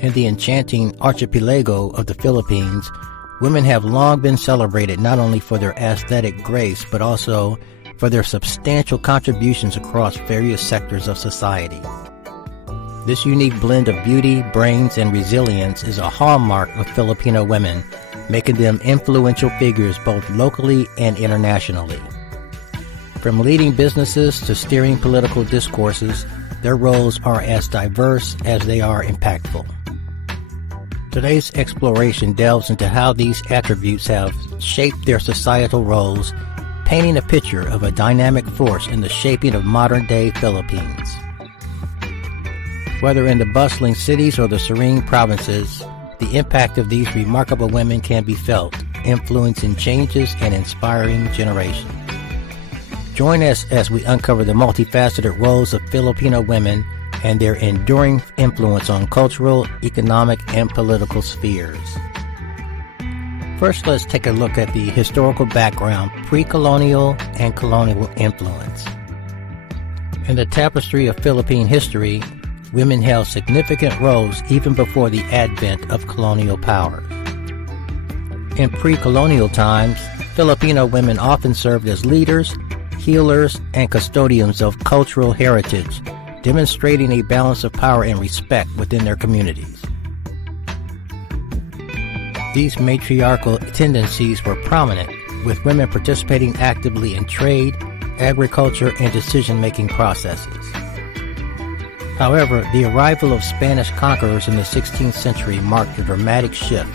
In the enchanting archipelago of the Philippines, women have long been celebrated not only for their aesthetic grace, but also for their substantial contributions across various sectors of society. This unique blend of beauty, brains, and resilience is a hallmark of Filipino women, making them influential figures both locally and internationally. From leading businesses to steering political discourses, their roles are as diverse as they are impactful. Today's exploration delves into how these attributes have shaped their societal roles, painting a picture of a dynamic force in the shaping of modern-day Philippines. Whether in the bustling cities or the serene provinces, the impact of these remarkable women can be felt, influencing changes and inspiring generations. Join us as we uncover the multifaceted roles of Filipino women and their enduring influence on cultural, economic, and political spheres. First, let's take a look at the historical background, pre-colonial and colonial influence. In the tapestry of Philippine history, women held significant roles even before the advent of colonial powers. In pre-colonial times, Filipino women often served as leaders, healers, and custodians of cultural heritage, demonstrating a balance of power and respect within their communities. These matriarchal tendencies were prominent, with women participating actively in trade, agriculture, and decision-making processes. However, the arrival of Spanish conquerors in the 16th century marked a dramatic shift.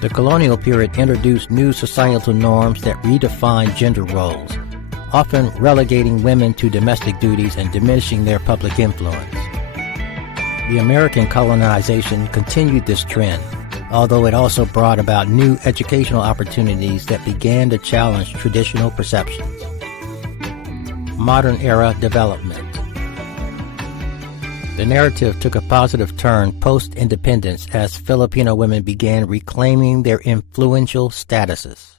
The colonial period introduced new societal norms that redefined gender roles, often relegating women to domestic duties and diminishing their public influence. The American colonization continued this trend, although it also brought about new educational opportunities that began to challenge traditional perceptions. Modern era development. The narrative took a positive turn post-independence as Filipino women began reclaiming their influential statuses.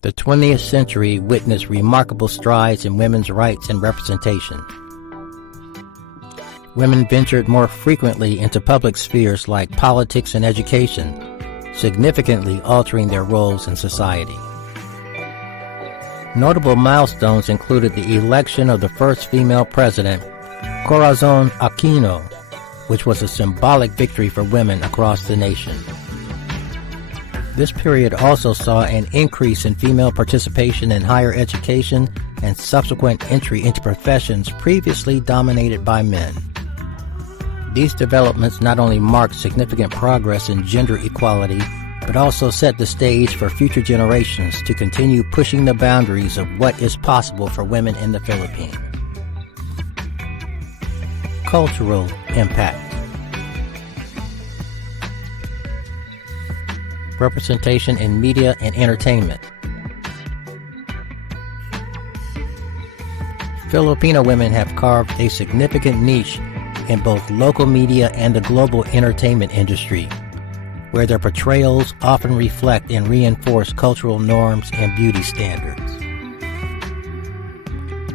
The 20th century witnessed remarkable strides in women's rights and representation. Women ventured more frequently into public spheres like politics and education, significantly altering their roles in society. Notable milestones included the election of the first female president, Corazon Aquino, which was a symbolic victory for women across the nation. This period also saw an increase in female participation in higher education and subsequent entry into professions previously dominated by men. These developments not only marked significant progress in gender equality, but also set the stage for future generations to continue pushing the boundaries of what is possible for women in the Philippines. Cultural impact. Representation in media and entertainment. Filipino women have carved a significant niche in both local media and the global entertainment industry, where their portrayals often reflect and reinforce cultural norms and beauty standards.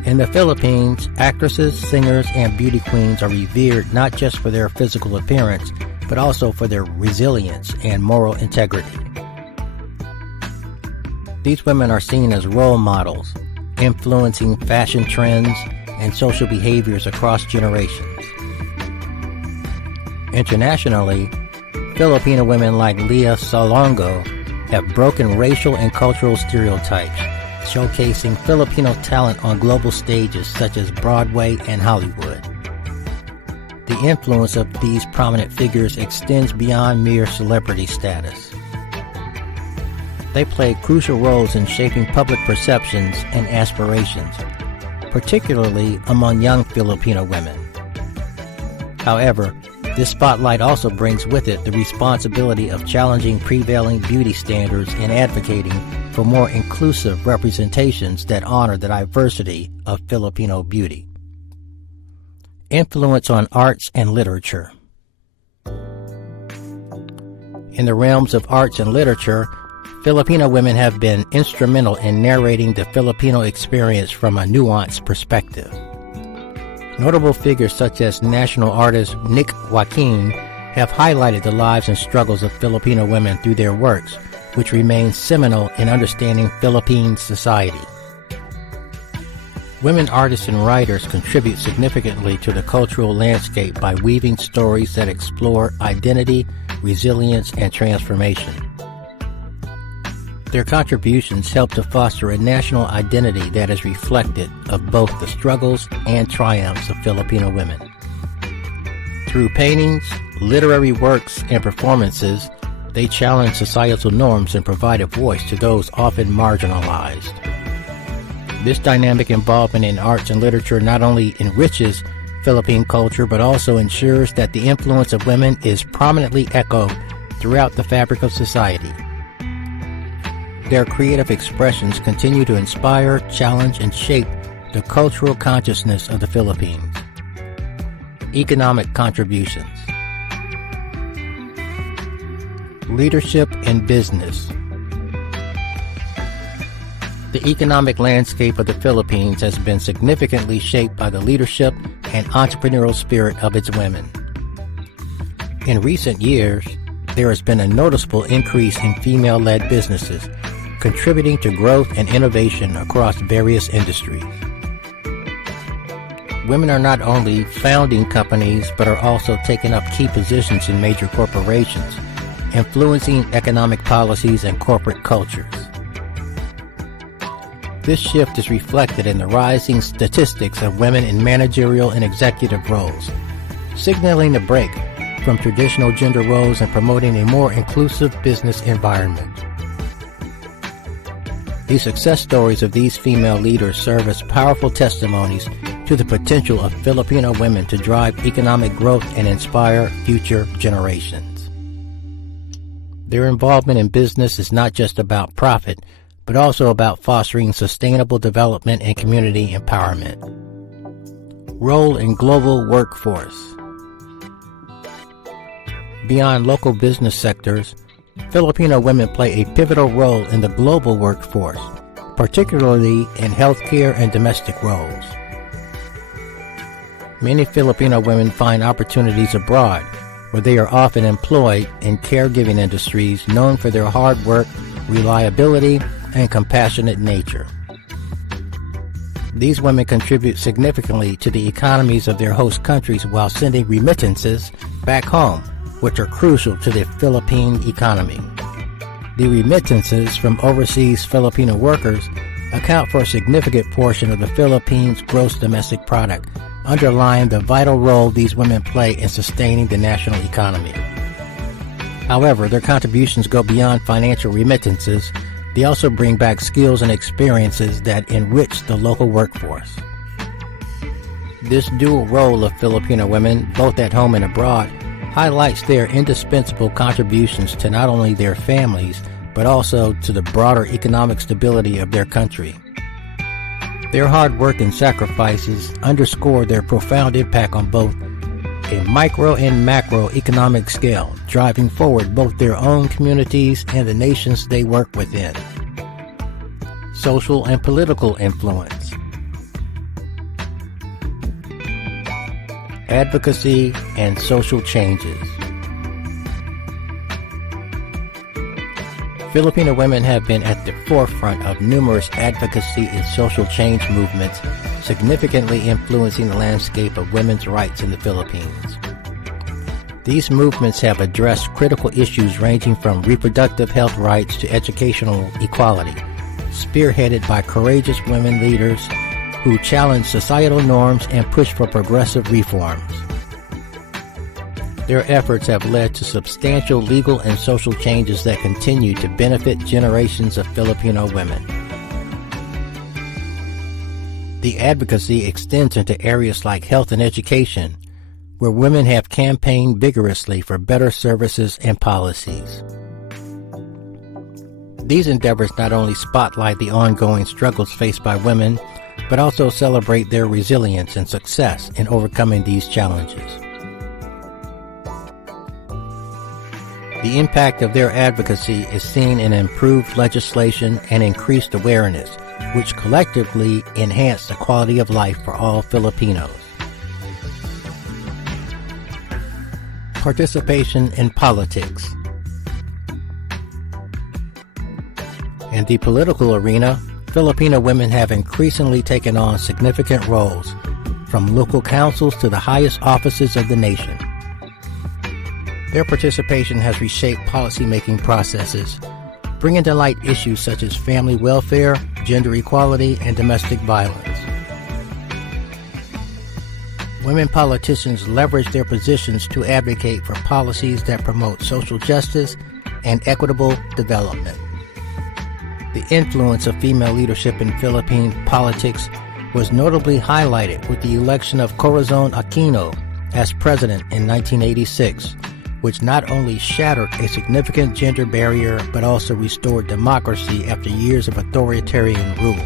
In the Philippines, actresses, singers, and beauty queens are revered not just for their physical appearance, but also for their resilience and moral integrity. These women are seen as role models, influencing fashion trends and social behaviors across generations. Internationally, Filipino women like Lea Salongo have broken racial and cultural stereotypes, showcasing Filipino talent on global stages such as Broadway and Hollywood. The influence of these prominent figures extends beyond mere celebrity status. They play crucial roles in shaping public perceptions and aspirations, particularly among young Filipino women. However, this spotlight also brings with it the responsibility of challenging prevailing beauty standards and advocating for more inclusive representations that honor the diversity of Filipino beauty. Influence on arts and literature. In the realms of arts and literature, Filipino women have been instrumental in narrating the Filipino experience from a nuanced perspective. Notable figures such as national artist Nick Joaquin have highlighted the lives and struggles of Filipino women through their works, which remain seminal in understanding Philippine society. Women artists and writers contribute significantly to the cultural landscape by weaving stories that explore identity, resilience, and transformation. Their contributions help to foster a national identity that is reflective of both the struggles and triumphs of Filipino women. Through paintings, literary works, and performances, they challenge societal norms and provide a voice to those often marginalized. This dynamic involvement in arts and literature not only enriches Philippine culture, but also ensures that the influence of women is prominently echoed throughout the fabric of society. Their creative expressions continue to inspire, challenge, and shape the cultural consciousness of the Philippines. Economic contributions. Leadership and business. The economic landscape of the Philippines has been significantly shaped by the leadership and entrepreneurial spirit of its women. In recent years, there has been a noticeable increase in female-led businesses, contributing to growth and innovation across various industries. Women are not only founding companies, but are also taking up key positions in major corporations, influencing economic policies and corporate cultures. This shift is reflected in the rising statistics of women in managerial and executive roles, signaling a break from traditional gender roles and promoting a more inclusive business environment. The success stories of these female leaders serve as powerful testimonies to the potential of Filipino women to drive economic growth and inspire future generations. Their involvement in business is not just about profit, but also about fostering sustainable development and community empowerment. Role in global workforce. Beyond local business sectors, Filipino women play a pivotal role in the global workforce, particularly in healthcare and domestic roles. Many Filipino women find opportunities abroad, where they are often employed in caregiving industries known for their hard work, reliability, and compassionate nature. These women contribute significantly to the economies of their host countries while sending remittances back home, which are crucial to the Philippine economy. The remittances from overseas Filipino workers account for a significant portion of the Philippines' gross domestic product, underlying the vital role these women play in sustaining the national economy. However, their contributions go beyond financial remittances. They also bring back skills and experiences that enrich the local workforce. This dual role of Filipino women, both at home and abroad, highlights their indispensable contributions to not only their families, but also to the broader economic stability of their country. Their hard work and sacrifices underscore their profound impact on both a micro and macro economic scale, driving forward both their own communities and the nations they work within. Social and political influence. Advocacy and social changes. Filipino women have been at the forefront of numerous advocacy and social change movements, significantly influencing the landscape of women's rights in the Philippines. These movements have addressed critical issues ranging from reproductive health rights to educational equality, spearheaded by courageous women leaders who challenge societal norms and push for progressive reforms. Their efforts have led to substantial legal and social changes that continue to benefit generations of Filipino women. The advocacy extends into areas like health and education, where women have campaigned vigorously for better services and policies. These endeavors not only spotlight the ongoing struggles faced by women, but also celebrate their resilience and success in overcoming these challenges. The impact of their advocacy is seen in improved legislation and increased awareness, which collectively enhance the quality of life for all Filipinos. Participation in politics. In the political arena, Filipino women have increasingly taken on significant roles, from local councils to the highest offices of the nation. Their participation has reshaped policymaking processes, bringing to light issues such as family welfare, gender equality, and domestic violence. Women politicians leverage their positions to advocate for policies that promote social justice and equitable development. The influence of female leadership in Philippine politics was notably highlighted with the election of Corazon Aquino as president in 1986, which not only shattered a significant gender barrier but also restored democracy after years of authoritarian rule.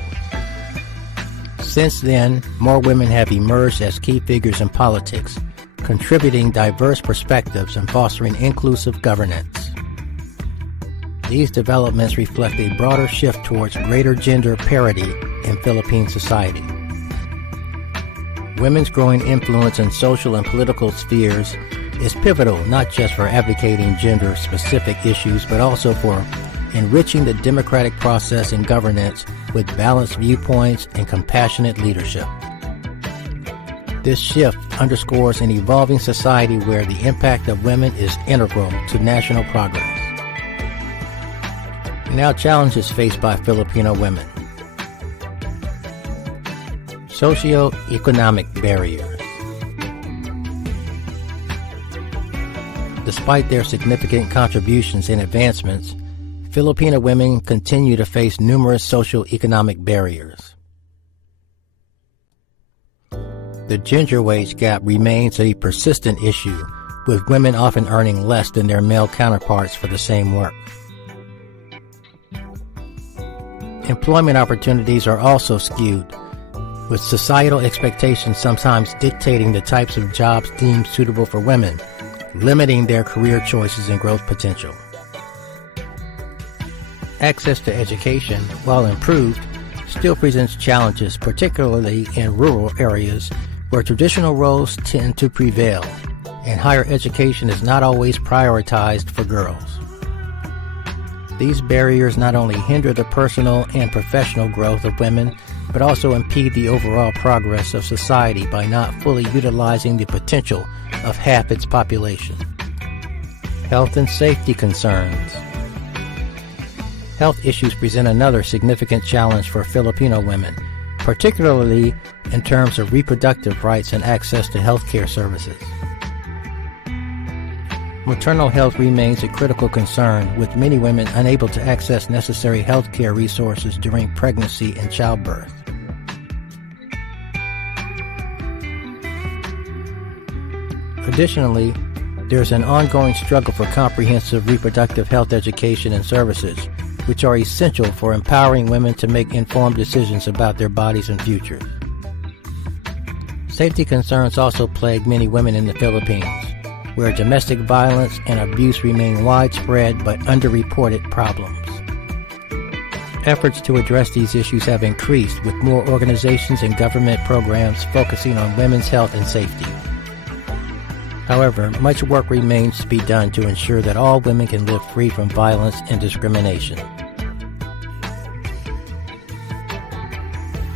Since then, more women have emerged as key figures in politics, contributing diverse perspectives and fostering inclusive governance. These developments reflect a broader shift towards greater gender parity in Philippine society. Women's growing influence in social and political spheres is pivotal not just for advocating gender-specific issues, but also for enriching the democratic process and governance with balanced viewpoints and compassionate leadership. This shift underscores an evolving society where the impact of women is integral to national progress. Now, challenges faced by Filipino women. Socio-economic barriers. Despite their significant contributions and advancements, Filipino women continue to face numerous socio-economic barriers. The gender wage gap remains a persistent issue, with women often earning less than their male counterparts for the same work. Employment opportunities are also skewed, with societal expectations sometimes dictating the types of jobs deemed suitable for women, limiting their career choices and growth potential. Access to education, while improved, still presents challenges, particularly in rural areas where traditional roles tend to prevail, and higher education is not always prioritized for girls. These barriers not only hinder the personal and professional growth of women, but also impede the overall progress of society by not fully utilizing the potential of half its population. Health and safety concerns. Health issues present another significant challenge for Filipino women, particularly in terms of reproductive rights and access to health care services. Maternal health remains a critical concern, with many women unable to access necessary health care resources during pregnancy and childbirth. Additionally, there's an ongoing struggle for comprehensive reproductive health education and services, which are essential for empowering women to make informed decisions about their bodies and futures. Safety concerns also plague many women in the Philippines, where domestic violence and abuse remain widespread but underreported problems. Efforts to address these issues have increased, with more organizations and government programs focusing on women's health and safety. However, much work remains to be done to ensure that all women can live free from violence and discrimination.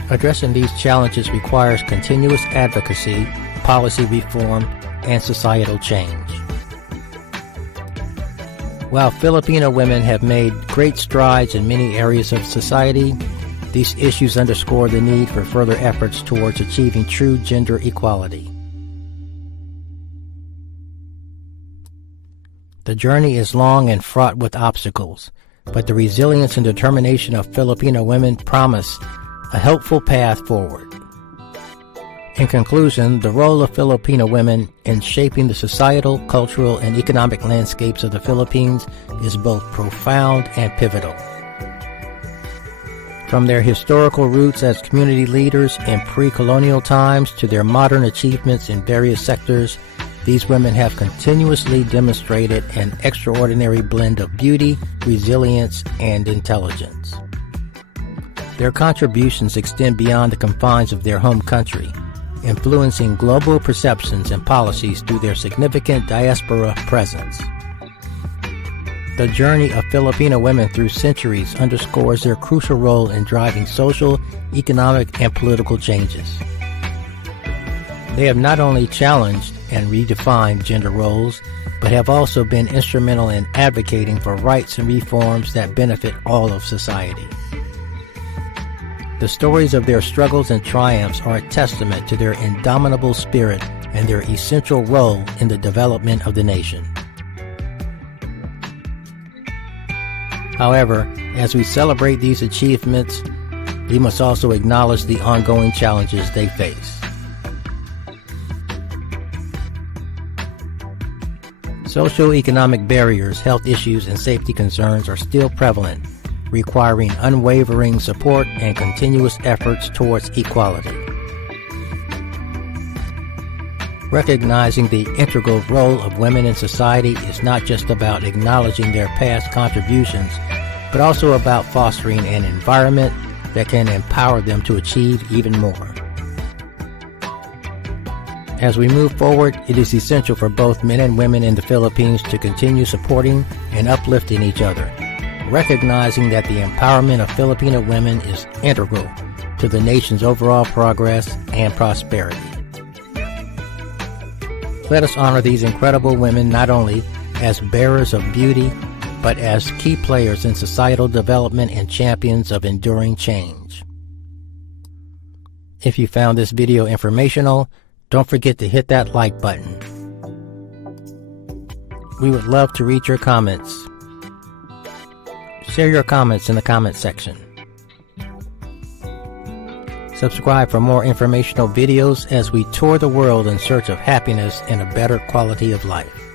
Addressing these challenges requires continuous advocacy, policy reform, and societal change. While Filipino women have made great strides in many areas of society, these issues underscore the need for further efforts towards achieving true gender equality. The journey is long and fraught with obstacles, but the resilience and determination of Filipino women promise a helpful path forward. In conclusion, the role of Filipino women in shaping the societal, cultural, and economic landscapes of the Philippines is both profound and pivotal. From their historical roots as community leaders in pre-colonial times to their modern achievements in various sectors, these women have continuously demonstrated an extraordinary blend of beauty, resilience, and intelligence. Their contributions extend beyond the confines of their home country, influencing global perceptions and policies through their significant diaspora presence. The journey of Filipino women through centuries underscores their crucial role in driving social, economic, and political changes. They have not only challenged and redefined gender roles, but have also been instrumental in advocating for rights and reforms that benefit all of society. The stories of their struggles and triumphs are a testament to their indomitable spirit and their essential role in the development of the nation. However, as we celebrate these achievements, we must also acknowledge the ongoing challenges they face. Socioeconomic barriers, health issues, and safety concerns are still prevalent, requiring unwavering support and continuous efforts towards equality. Recognizing the integral role of women in society is not just about acknowledging their past contributions, but also about fostering an environment that can empower them to achieve even more. As we move forward, it is essential for both men and women in the Philippines to continue supporting and uplifting each other, recognizing that the empowerment of Filipino women is integral to the nation's overall progress and prosperity. Let us honor these incredible women not only as bearers of beauty, but as key players in societal development and champions of enduring change. If you found this video informational, don't forget to hit that like button. We would love to read your comments. Share your comments in the comment section. Subscribe for more informational videos as we tour the world in search of happiness and a better quality of life.